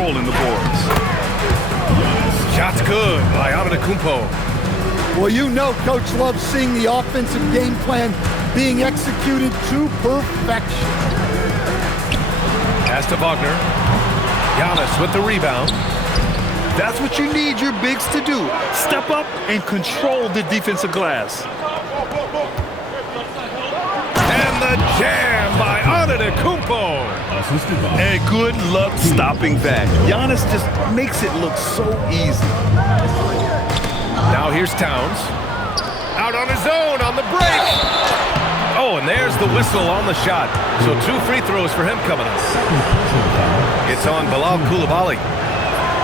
controlling the boards. Shot's good by Antetokounmpo. Well, you know Coach loves seeing the offensive game plan being executed to perfection. Pass to Wagner. Giannis with the rebound. That's what you need your bigs to do. Step up and control the defensive glass. And the jam by Antetokounmpo. And good luck stopping that. Giannis just makes it look so easy. Now here's Towns. Out on his own on the break. Oh, and there's the whistle on the shot. So 2 free throws for him coming up. It's on Bilal Coulibaly.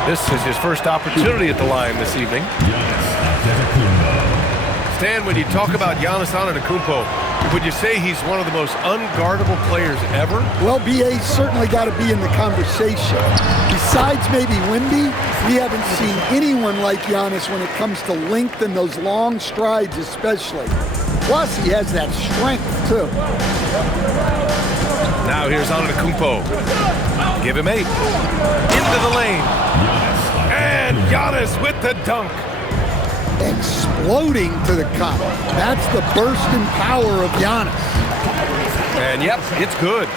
This is his first opportunity at the line this evening. Stan, when you talk about Giannis Antetokounmpo, would you say he's one of the most unguardable players ever? Well, BA's certainly got to be in the conversation. Besides maybe Wemby, we haven't seen anyone like Giannis when it comes to length and those long strides especially. Plus, he has that strength, too. Now here's Antetokounmpo. Give him 8. Into the lane. And Giannis with the dunk. Exploding to the cup. That's the burst in power of Giannis. And yep, it's good.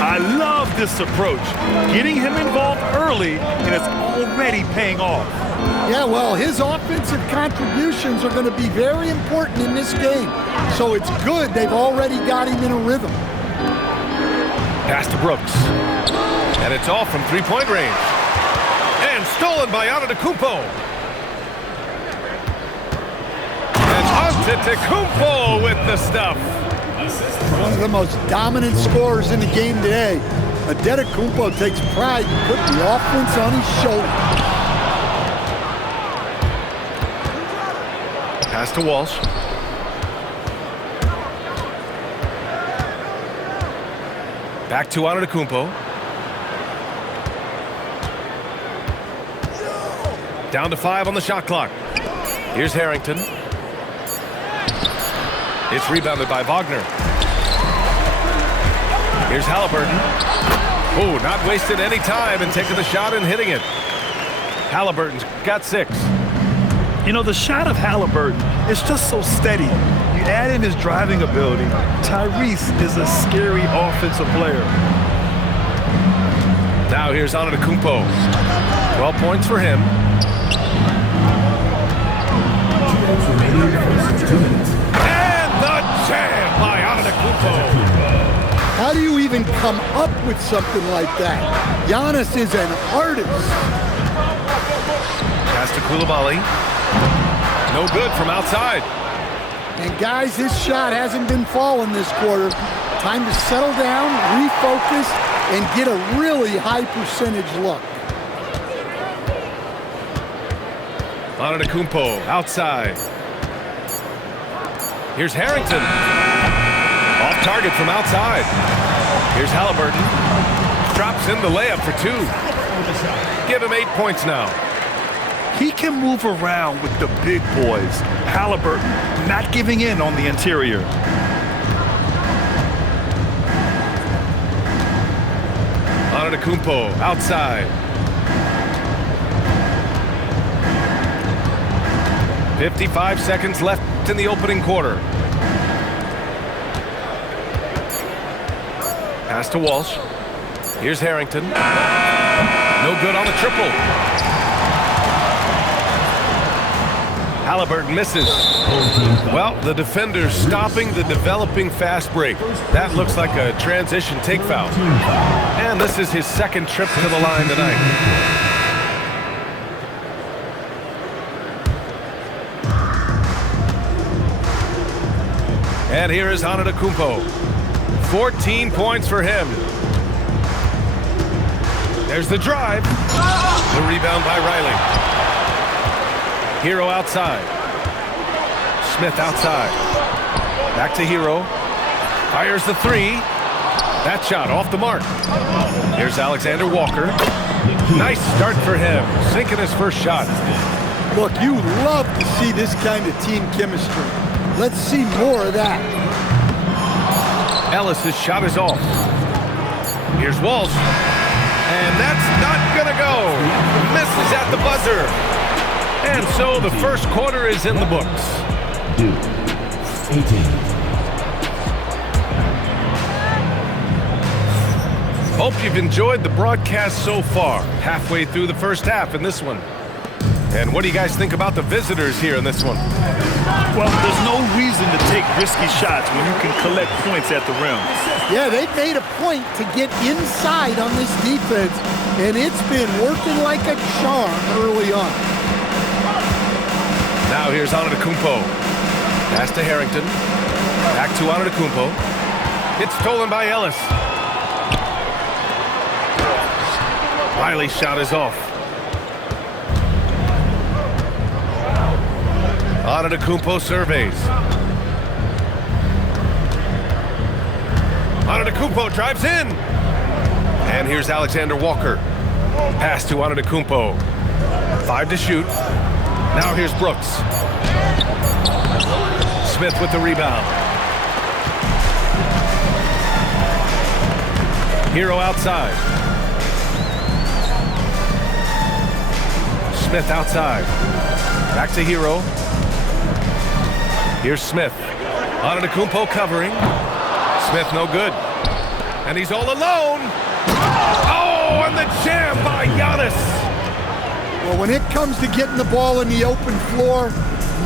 I love this approach. Getting him involved early, and it's already paying off. Yeah, well, his offensive contributions are going to be very important in this game. So it's good they've already got him in a rhythm. Pass to Brooks. And it's off from 3-point range. And stolen by Antetokounmpo. And Antetokounmpo with the stuff. One of the most dominant scorers in the game today. Antetokounmpo takes pride in putting the offense on his shoulder. Pass to Walsh. Back to Antetokounmpo. Down to 5 on the shot clock. Here's Harrington. It's rebounded by Wagner. Here's Halliburton. Oh, not wasting any time and taking the shot and hitting it. Halliburton's got 6. You know, the shot of Halliburton is just so steady. You add in his driving ability. Tyrese is a scary offensive player. Now here's Antetokounmpo. 12 points for him. And the jam by Antetokounmpo. How do you even come up with something like that? Giannis is an artist. Pass to Coulibaly. No good from outside. And guys, this shot hasn't been falling this quarter. Time to settle down, refocus, and get a really high percentage look. Antetokounmpo outside. Here's Harrington. Off target from outside. Here's Halliburton. Drops in the layup for 2. Give him 8 points now. He can move around with the big boys. Halliburton not giving in on the interior. Antetokounmpo outside. 55 seconds left in the opening quarter. Pass to Walsh. Here's Harrington. No good on the triple. Halliburton misses. Well, the defender's stopping the developing fast break. That looks like a transition take foul. And this is his second trip to the line tonight. And here is Antetokounmpo. 14 points for him. There's the drive. The rebound by Riley. Hero outside. Smith outside. Back to Hero. Fires the 3. That shot off the mark. Here's Alexander Walker. Nice start for him. Sinking his first shot. Look, you love to see this kind of team chemistry. Let's see more of that. Ellis's shot is off. Here's Walsh. And that's not good. buzzer. And so the first quarter is in the books. Duke, 18. Hope you've enjoyed the broadcast so far. Halfway through the first half in this one. And what do you guys think about the visitors here in this one? Well, there's no reason to take risky shots when you can collect points at the rim. Yeah, they've made a point to get inside on this defense, and it's been working like a charm early on. Now here's Antetokounmpo. Pass to Harrington. Back to Antetokounmpo. It's stolen by Ellis. Riley's shot is off. Antetokounmpo surveys. Antetokounmpo drives in. And here's Alexander Walker. Pass to Antetokounmpo. 5 to shoot. Now here's Brooks. Smith with the rebound. Hero outside. Smith outside. Back to Hero. Here's Smith. Antetokounmpo covering. Smith no good. And he's all alone. Oh, and the jam by Giannis. Well, when it comes to getting the ball in the open floor,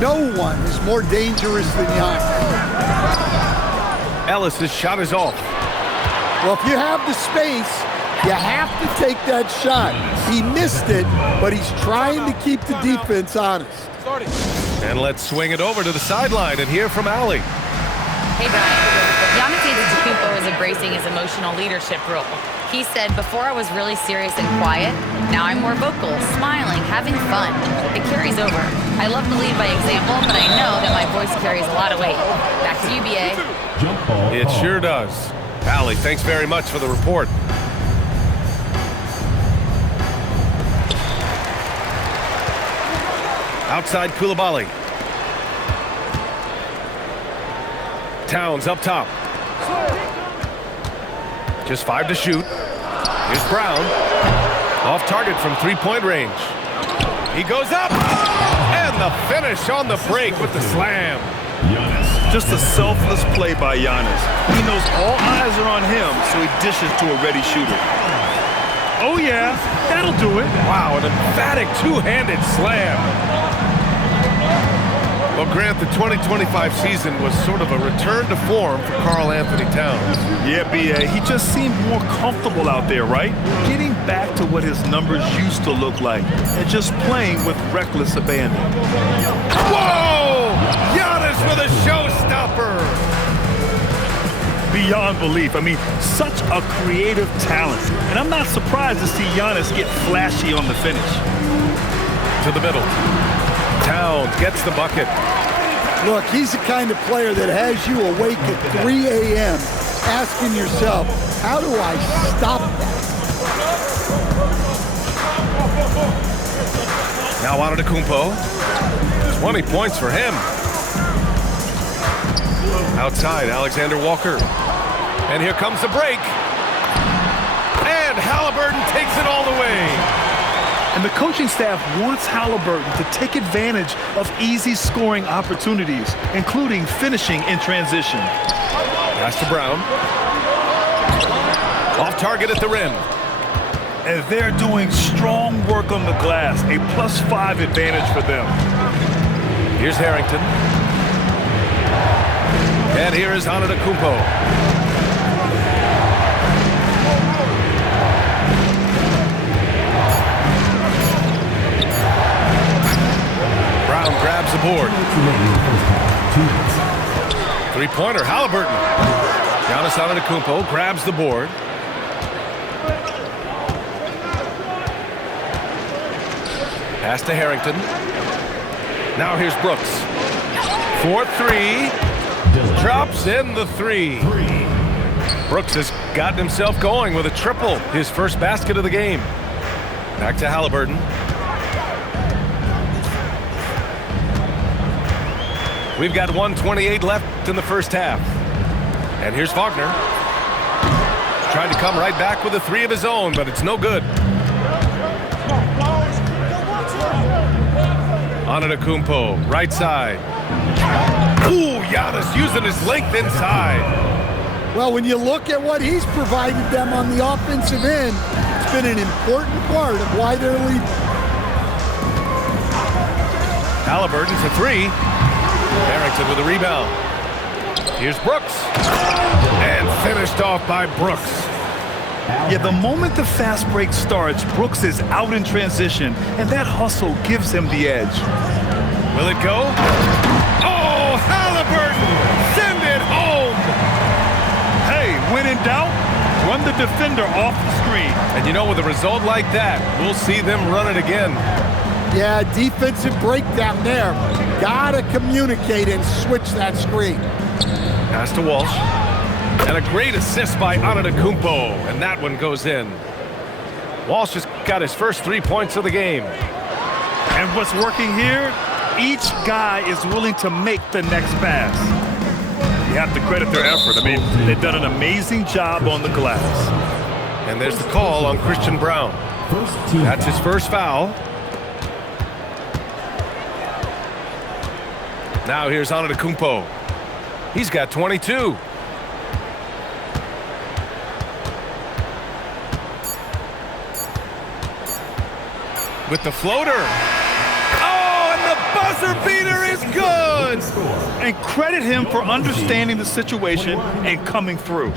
no one is more dangerous than Giannis. Ellis' shot is off. Well, if you have the space, you have to take that shot. He missed it, but he's trying to keep the defense honest. And let's swing it over to the sideline and hear from Allie. Hey, Brian. Giannis Antetokounmpo is embracing his emotional leadership role. He said, before I was really serious and quiet, now I'm more vocal, smiling, having fun. It carries over. I love to lead by example, but I know that my voice carries a lot of weight. Back to you, B.A. Jump ball. It sure does. Allie, thanks very much for the report. Outside Coulibaly. Towns up top. Just 5 to shoot. Here's Brown. Off target from three-point range. He goes up. And the finish on the break with the slam. Giannis. Just a selfless play by Giannis. He knows all eyes are on him, so he dishes to a ready shooter. Oh, yeah, that'll do it. Wow, an emphatic two-handed slam. Well, Grant, the 2025 season was sort of a return to form for Karl Anthony Towns. Yeah, B.A., he just seemed more comfortable out there, right? Getting back to what his numbers used to look like and just playing with reckless abandon. Whoa! Giannis with a showstopper! Beyond belief. I mean, such a creative talent. And I'm not surprised to see Giannis get flashy on the finish. To the middle. Towns gets the bucket. Look, he's the kind of player that has you awake at 3 a.m. asking yourself, how do I stop that? Now Antetokounmpo. 20 points for him. Outside, Alexander Walker. And here comes the break. And Halliburton takes it all the way. And the coaching staff wants Halliburton to take advantage of easy scoring opportunities, including finishing in transition. Pass to Brown. Off target at the rim. And they're doing strong work on the glass, a +5 advantage for them. Here's Harrington. And here is Antetokounmpo. Brown grabs the board. Three-pointer, Halliburton. Giannis Antetokounmpo grabs the board. Pass to Harrington. Now here's Brooks. 4-3. Drops in the three. Brooks has gotten himself going with a triple. His first basket of the game. Back to Halliburton. We've got 1:28 left in the first half. And here's Wagner. Trying to come right back with a three of his own, but it's no good. Antetokounmpo, right side. Ooh, Giannis using his length inside. Well, when you look at what he's provided them on the offensive end, it's been an important part of why they're leading. Halliburton for three. Harrington with a rebound. Here's Brooks. And finished off by Brooks. Yeah, the moment the fast break starts, Brooks is out in transition, and that hustle gives him the edge. Will it go? Oh, Halliburton! Send it home! Hey, when in doubt, run the defender off the screen. And you know, with a result like that, we'll see them run it again. Yeah, defensive breakdown there. Gotta communicate and switch that screen. Pass to Walsh. And a great assist by Antetokounmpo, and that one goes in. Walsh just got his first 3 points of the game. And what's working here? Each guy is willing to make the next pass. You have to credit their effort. I mean, they've done an amazing job on the glass. And there's the call on Christian Brown. That's his first foul. Now here's Antetokounmpo. He's got 22. With the floater. Oh, and the buzzer beater is good. And credit him for understanding the situation and coming through.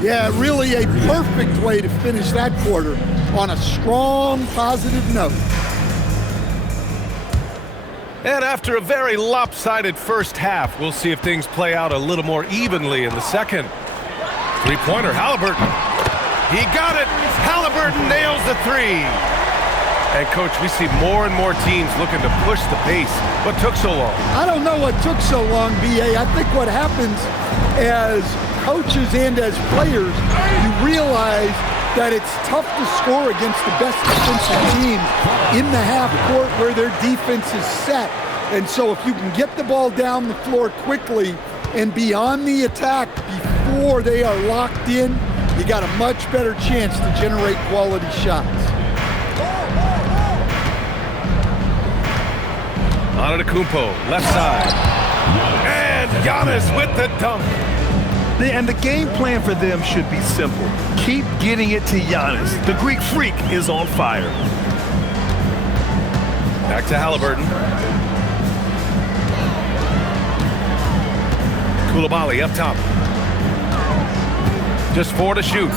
Yeah, really a perfect way to finish that quarter on a strong, positive note. And after a very lopsided first half, we'll see if things play out a little more evenly in the second. Three-pointer, Halliburton. He got it. Halliburton nails the three. And, Coach, we see more and more teams looking to push the pace. What took so long? I don't know what took so long, B.A. I think what happens as coaches and as players, you realize that it's tough to score against the best defensive teams in the half court where their defense is set. And so if you can get the ball down the floor quickly and be on the attack before they are locked in, you got a much better chance to generate quality shots. Antetokounmpo, left side. And Giannis with the dunk. And the game plan for them should be simple. Keep getting it to Giannis. The Greek freak is on fire. Back to Halliburton. Coulibaly up top. Just 4 to shoot.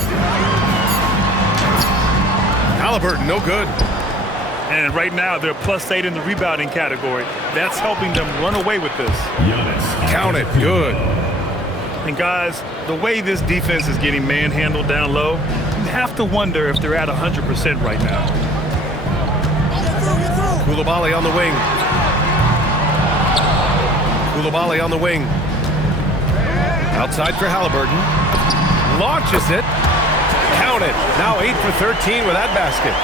Halliburton, no good. And right now, they're +8 in the rebounding category. That's helping them run away with this. Count it, good. And guys, the way this defense is getting manhandled down low, you have to wonder if they're at 100% right now. Coulibaly on the wing. Coulibaly on the wing. Outside for Halliburton. Launches it. Count it. Now 8 for 13 with that basket.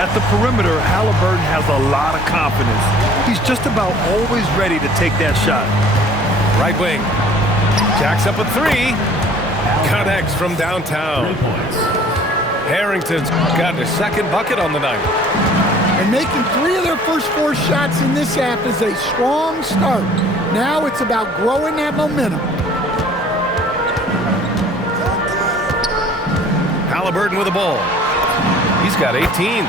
At the perimeter, Halliburton has a lot of confidence. He's just about always ready to take that shot. Right wing. Jacks up a three. Connects from downtown. Harrington's got his second bucket on the night. And making 3 of their first 4 shots in this half is a strong start. Now it's about growing that momentum. Halliburton with the ball. He's got 18.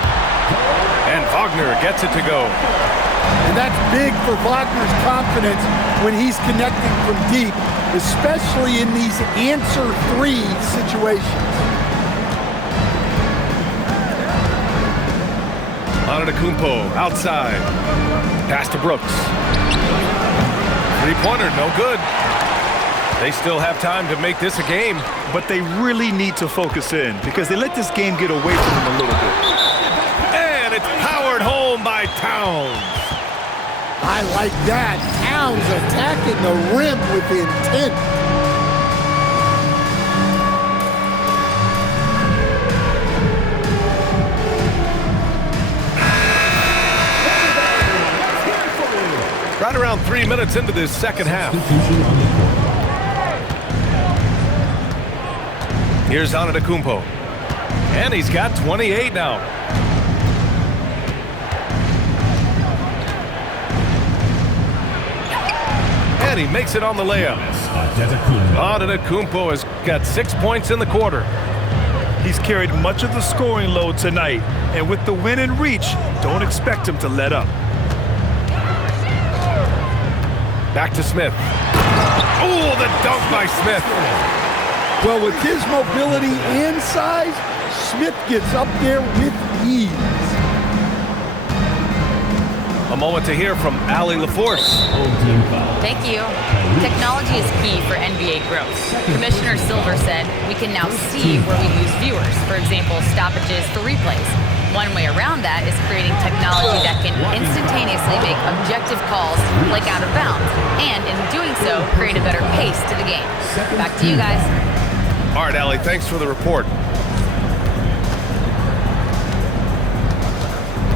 And Wagner gets it to go. And that's big for Wagner's confidence when he's connecting from deep, especially in these answer 3 situations. Antetokounmpo outside. Pass to Brooks. Three-pointer, no good. They still have time to make this a game. But they really need to focus in because they let this game get away from them a little bit. And it's powered home by Towns. I like that. Towns attacking the rim with intent. Right around 3 minutes into this second half. Here's Antetokounmpo. And he's got 28 now. he makes it on the layup. Antetokounmpo has got 6 points in the quarter. He's carried much of the scoring load tonight, and with the win in reach, don't expect him to let up. Back to Smith. Oh, the dunk by Smith. Well, with his mobility and size, Smith gets up there with ease. A moment to hear from Allie LaForce. Thank you. Technology is key for NBA growth. Commissioner Silver said, we can now see where we lose viewers. For example, stoppages for replays. One way around that is creating technology that can instantaneously make objective calls like out of bounds, and in doing so, create a better pace to the game. Back to you guys. All right, Allie, thanks for the report.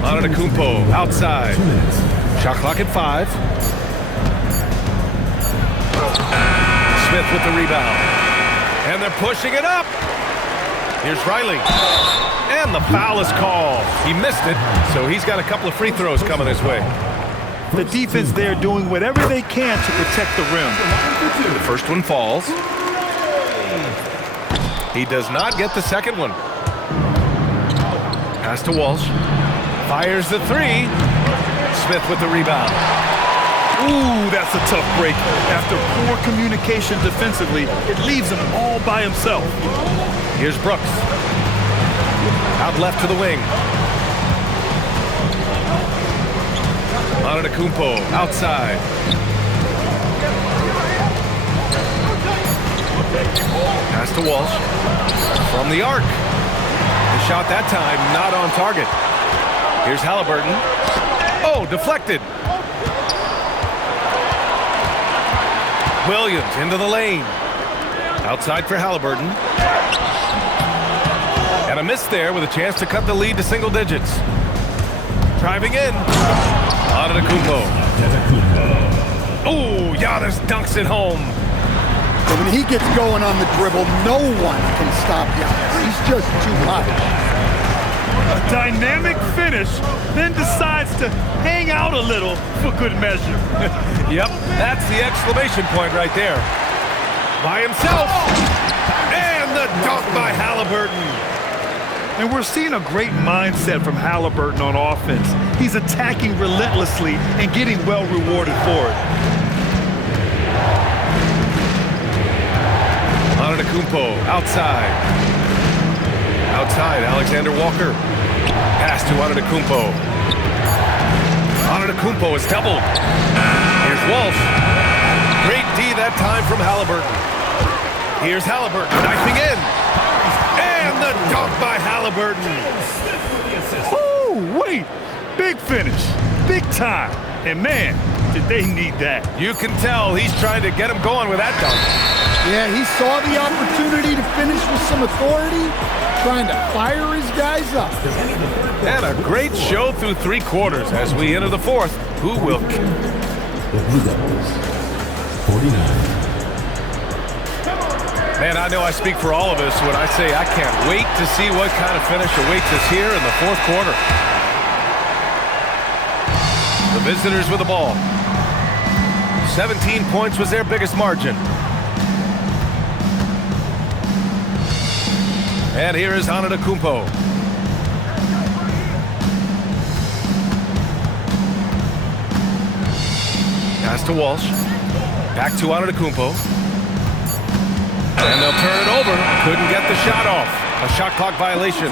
Antetokounmpo outside. Shot clock at 5. Smith with the rebound. And they're pushing it up. Here's Riley. And the foul is called. He missed it, so he's got a couple of free throws coming his way. The defense there doing whatever they can to protect the rim. The first one falls. He does not get the second one. Pass to Walsh. Fires the 3. Smith with the rebound. Ooh, that's a tough break. After poor communication defensively, it leaves him all by himself. Here's Brooks. Out left to the wing. Antetokounmpo outside. Pass to Walsh. From the arc. The shot that time not on target. Here's Halliburton. Oh, deflected. Williams into the lane. Outside for Halliburton. And a miss there with a chance to cut the lead to single digits. Driving in. Antetokounmpo. Oh, Giannis dunks it home. So when he gets going on the dribble, no one can stop Giannis. He's just too much. A dynamic finish, then decides to hang out a little for good measure. Yep, that's the exclamation point right there. By himself. And the dunk by Halliburton. And we're seeing a great mindset from Halliburton on offense. He's attacking relentlessly and getting well rewarded for it. Antetokounmpo outside. Outside, Alexander Walker. Pass to Antetokounmpo. Antetokounmpo is doubled. Here's Walsh. Great D that time from Halliburton. Here's Halliburton knifing in. And the dunk by Halliburton. Woo, wait, big finish, big time. And man, did they need that. You can tell he's trying to get him going with that dunk. Yeah, he saw the opportunity to finish with some authority, trying to fire his guys up. And a great show through 3 quarters as we enter the 4th. Who will... The Blue Devils, 49. Man, I know I speak for all of us when I say I can't wait to see what kind of finish awaits us here in the 4th quarter. The visitors with the ball. 17 points was their biggest margin. And here is Antetokounmpo. Pass to Walsh. Back to Antetokounmpo. And they'll turn it over. Couldn't get the shot off. A shot clock violation.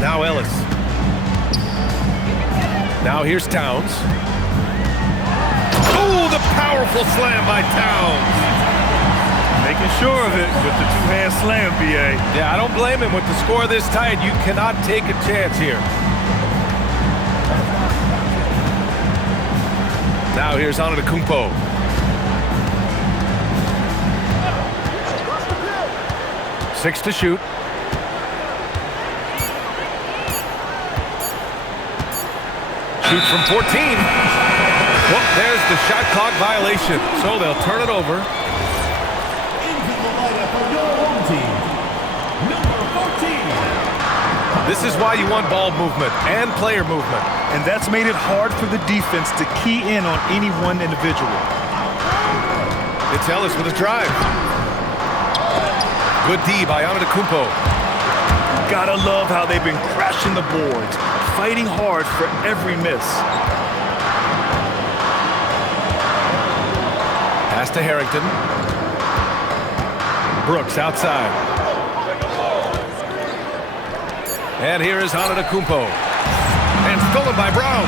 Now Ellis. Now here's Towns. Oh, the powerful slam by Towns. Making sure of it with the two-hand slam, B.A. Yeah, I don't blame him. With the score this tight, you cannot take a chance here. Now here's Antetokounmpo. Six to shoot. Shoots from 14. Well, there's the shot clock violation. So they'll turn it over. Into the lineup for your home team, number 14. This is why you want ball movement and player movement. And that's made it hard for the defense to key in on any one individual. It's Ellis with a drive. Good D by Antetokounmpo. Gotta love how they've been crashing the boards, fighting hard for every miss. Pass to Harrington. Brooks outside. And here is Antetokounmpo. And stolen by Brown.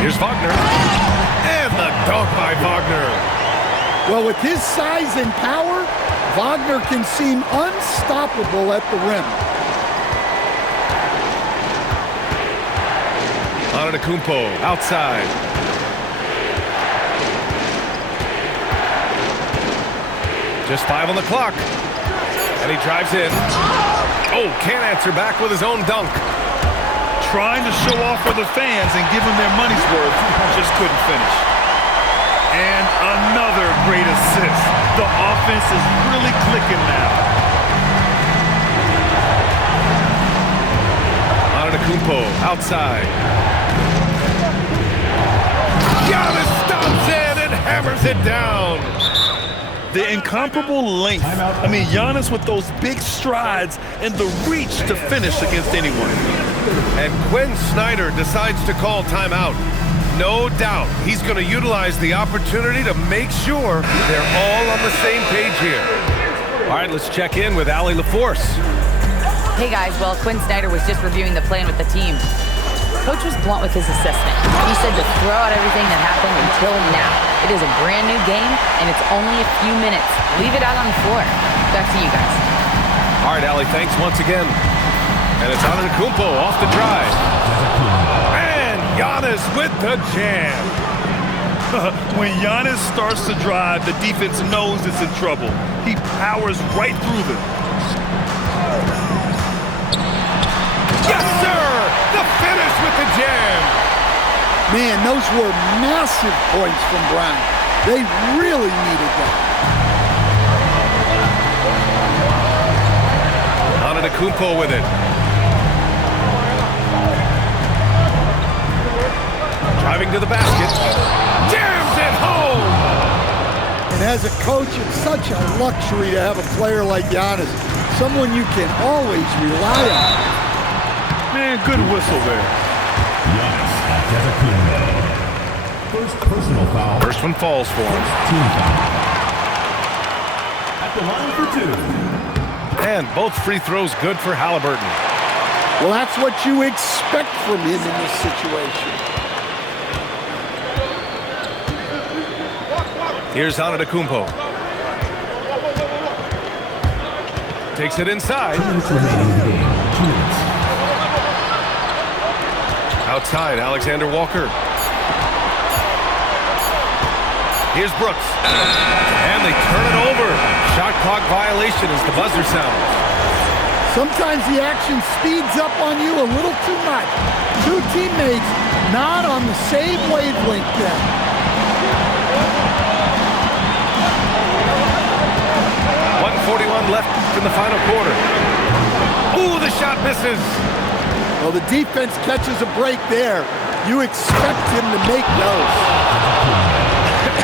Here's Wagner. And the dunk by Wagner. Well, with his size and power, Wagner can seem unstoppable at the rim. Antetokounmpo outside. Just 5 on the clock. And he drives in. Oh, can't answer back with his own dunk. Trying to show off for the fans and give them their money's worth, just couldn't finish. And another great assist. The offense is really clicking now. Antetokounmpo outside. Giannis stomps in and hammers it down. The incomparable length. I mean, Giannis with those big strides and the reach to finish against anyone. And Quinn Snyder decides to call timeout. No doubt he's going to utilize the opportunity to make sure they're all on the same page here. All right, let's check in with Allie LaForce. Hey guys, well, Quinn Snyder was just reviewing the plan with the team. Coach was blunt with his assessment. He said to throw out everything that happened until now. It is a brand new game, and it's only a few minutes. Leave it out on the floor. Back to you guys. All right, Allie, thanks once again. And it's Antetokounmpo off the drive. And Giannis with the jam. When Giannis starts to drive, the defense knows it's in trouble. He powers right through them. Yes, sir! The finish with the jam. Man, those were massive points from Brown. They really needed that. Antetokounmpo with it. Driving to the basket. Jams it home! And as a coach, it's such a luxury to have a player like Giannis, someone you can always rely on. Man, good whistle there. Giannis Antetokounmpo. First personal foul. First one falls for him. Team foul. At the line for 2. And both free throws good for Halliburton. Well, that's what you expect from him in this situation. Here's Antetokounmpo. Takes it inside. 2 minutes remaining in the game. 2 minutes. Outside, Alexander Walker. Here's Brooks. And they turn it over. Shot clock violation as the buzzer sounds. Sometimes the action speeds up on you a little too much. Two teammates not on the same wavelength then. 1:41 left in the final quarter. Ooh, the shot misses. Well, the defense catches a break there. You expect him to make those.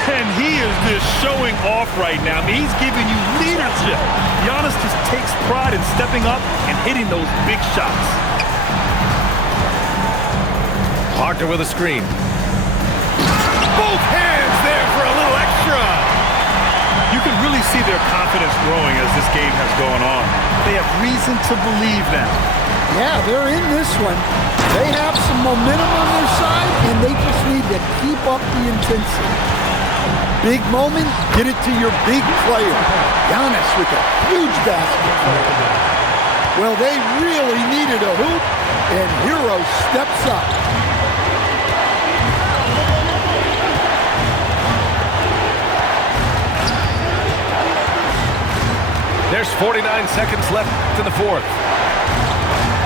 And he is just showing off right now. I mean, he's giving you leadership. Giannis just takes pride in stepping up and hitting those big shots. Wagner with a screen. Both hands there for a little extra. You can really see their confidence growing as this game has gone on. They have reason to believe now. Yeah, they're in this one. They have some momentum on their side, and they just need to keep up the intensity. Big moment, get it to your big player. Giannis with a huge basket. Well, they really needed a hoop, and Hero steps up. There's 49 seconds left in the fourth.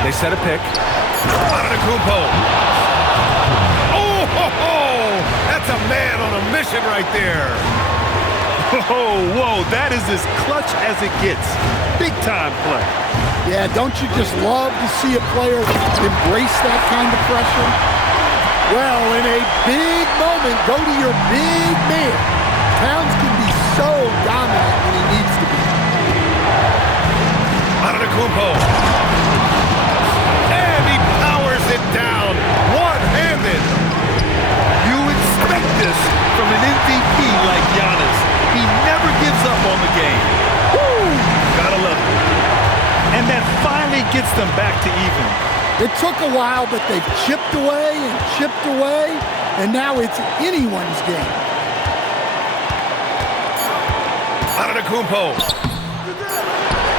They set a pick. Antetokounmpo. Oh, ho, ho! That's a man on a mission right there. Oh, whoa, that is as clutch as it gets. Big time play. Yeah, don't you just love to see a player embrace that kind of pressure? Well, in a big moment, go to your big man. Towns can be so dominant when he needs to be. Antetokounmpo. And he powers it down, one-handed. You expect this from an MVP like Giannis. He never gives up on the game. Woo! Gotta love it. And that finally gets them back to even. It took a while, but they've chipped away, and now it's anyone's game. Antetokounmpo.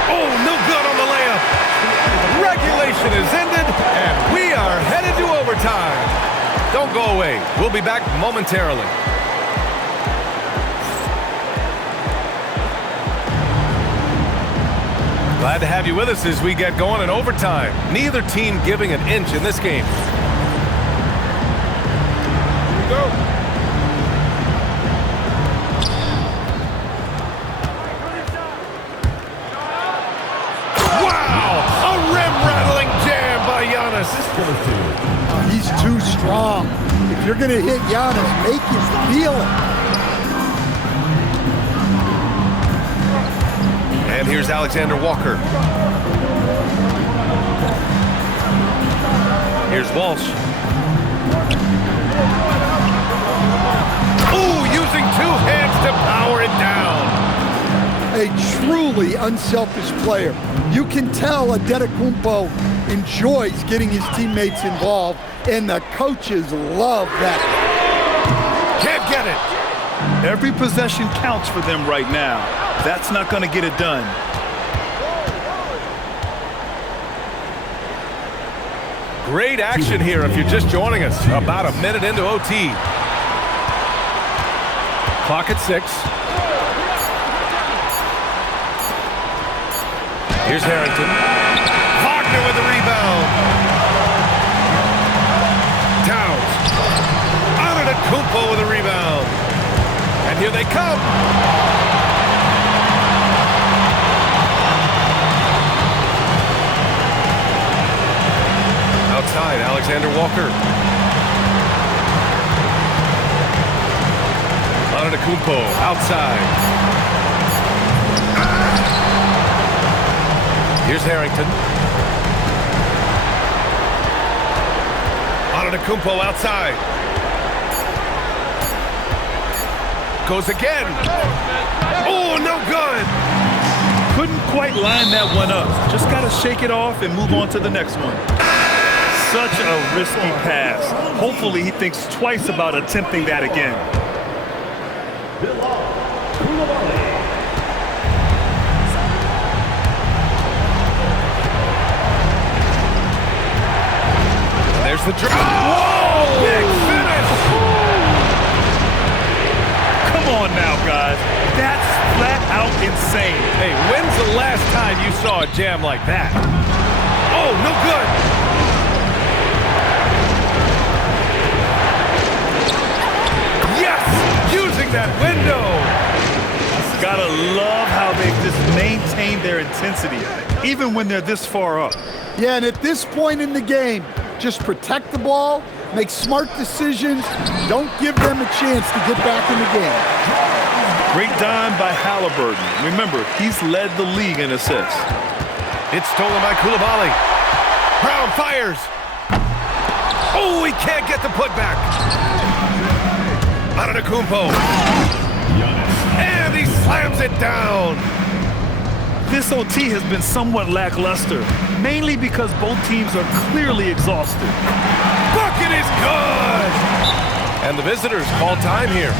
Oh, no good on the layup. Regulation is ended, and we are headed to overtime. Don't go away. We'll be back momentarily. Glad to have you with us as we get going in overtime. Neither team giving an inch in this game. Here we go. Wow! A rim-rattling jam by Giannis. He's too strong. If you're going to hit Giannis, make him feel it. And here's Alexander Walker. Here's Walsh. Ooh, using two hands to power it down. A truly unselfish player. You can tell Antetokounmpo enjoys getting his teammates involved, and the coaches love that. Can't get it. Every possession counts for them right now. That's not going to get it done. Great action here if you're just joining us. About a minute into OT. Clock at 6. Here's Harrington. Wagner with the rebound. Towns. Antetokounmpo with the rebound. And here they come. Outside, Alexander Walker. Antetokounmpo outside. Here's Harrington. Antetokounmpo outside. Goes again. Oh, no good. Couldn't quite line that one up. Just got to shake it off and move on to the next one. Such a risky pass. Hopefully he thinks twice about attempting that again. There's the drop. Whoa! Big finish! Come on now, guys. That's flat out insane. Hey, when's the last time you saw a jam like that? Oh, no good! Using that window. Gotta love how they've just maintained their intensity, even when they're this far up. Yeah, and at this point in the game, just protect the ball, make smart decisions, don't give them a chance to get back in the game. Great dime by Halliburton. Remember, he's led the league in assists. It's stolen by Coulibaly. Brown fires. Oh, he can't get the putback. Antetokounmpo. And he slams it down. This OT has been somewhat lackluster, mainly because both teams are clearly exhausted. Bucket is good. And the visitors call time here.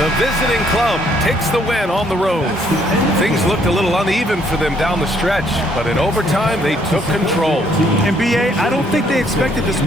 The visiting club takes the win on the road. Things looked a little uneven for them down the stretch, but in overtime, they took control. And BA, I don't think they expected this.